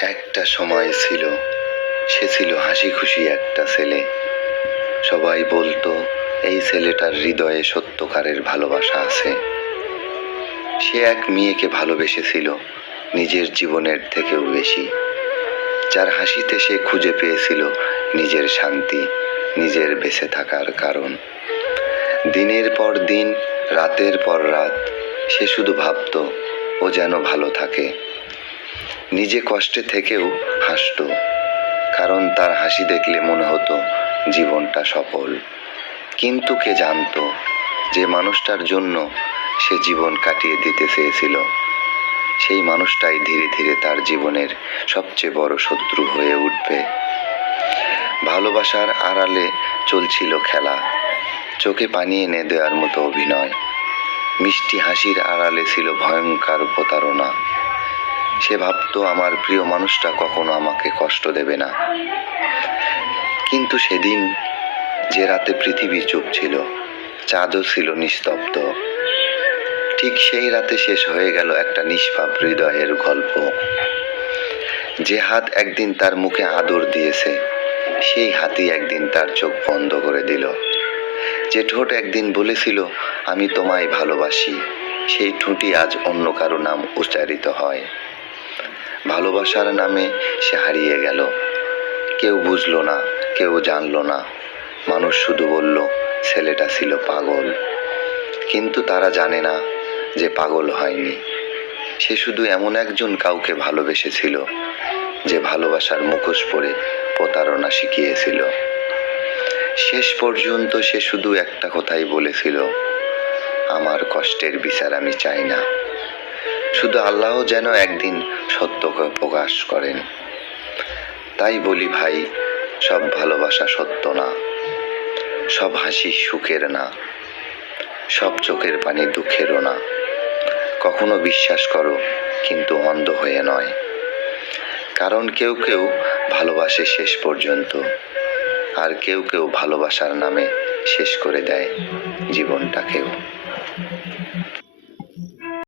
একটা সময় ছিল, সে ছিল হাসি খুশি একটা ছেলে। সবাই বলতো এই ছেলেটার হৃদয়ে সত্যকারের ভালোবাসা আছে। সে এক মেয়েকে ভালোবেসেছিল নিজের জীবনের থেকেও বেশি, যার হাসিতে সে খুঁজে পেয়েছিল নিজের শান্তি, নিজের বেঁচে থাকার কারণ। দিনের পর দিন, রাতের পর রাত সে শুধু ভাবতো ও যেন ভালো থাকে। নিজে কষ্টে থেকেও হাসতো, কারণ তার হাসি দেখলে মনে হতো জীবনটা সফল। কিন্তু কে জানতো যে মানুষটার জন্য সে জীবন কাটিয়ে দিতে চেয়েছিল, সেই মানুষটাই ধীরে ধীরে তার জীবনের সবচেয়ে বড় শত্রু হয়ে উঠবে। ভালোবাসার আড়ালে চলছিল খেলা, চোখে পানি এনে দেওয়ার মতো অভিনয়। মিষ্টি হাসির আড়ালে ছিল ভয়ঙ্কর প্রতারণা। সে ভাবতো আমার প্রিয় মানুষটা কখনো আমাকে কষ্ট দেবে না। কিন্তু সেদিন যে রাতে পৃথিবী চুপ ছিল, চাঁদও ছিল নিস্তব্ধ, ঠিক সেই রাতে শেষ হয়ে গেল একটা নিষ্পাপ হৃদয়ের গল্প। যে হাত একদিন তার মুখে আদর দিয়েছে, সেই হাতই একদিন তার চোখ বন্ধ করে দিল। যে ঠোঁট একদিন বলেছিল আমি তোমায় ভালোবাসি, সেই ঠোঁটই আজ অন্য কারো নাম উচ্চারিত হয়। ভালোবাসার নামে সে হারিয়ে গেল। কেউ বুঝলো না, কেউ জানলো না। মানুষ শুধু বলল ছেলেটা ছিল পাগল। কিন্তু তারা জানে না যে পাগল হয়নি, সে শুধু এমন একজন কাউকে ভালোবেসেছিল যে ভালোবাসার মুখোশ পরে প্রতারণা শিখিয়েছিল। শেষ পর্যন্ত সে শুধু একটা কথাই বলেছিল, আমার কষ্টের বিচার আমি চাই না। শুধু আল্লাহ যেন একদিন সত্যকে প্রকাশ করেন। তাই বলি ভাই, সব ভালোবাসা সত্য না, সব হাসি সুখের না, সব চোখের পানি দুঃখেরও না। কখনো বিশ্বাস করো, কিন্তু অন্ধ হয়ে নয়। কারণ কেউ কেউ ভালোবাসে শেষ পর্যন্ত, আর কেউ কেউ ভালোবাসার নামে শেষ করে দেয় জীবনটাকেও।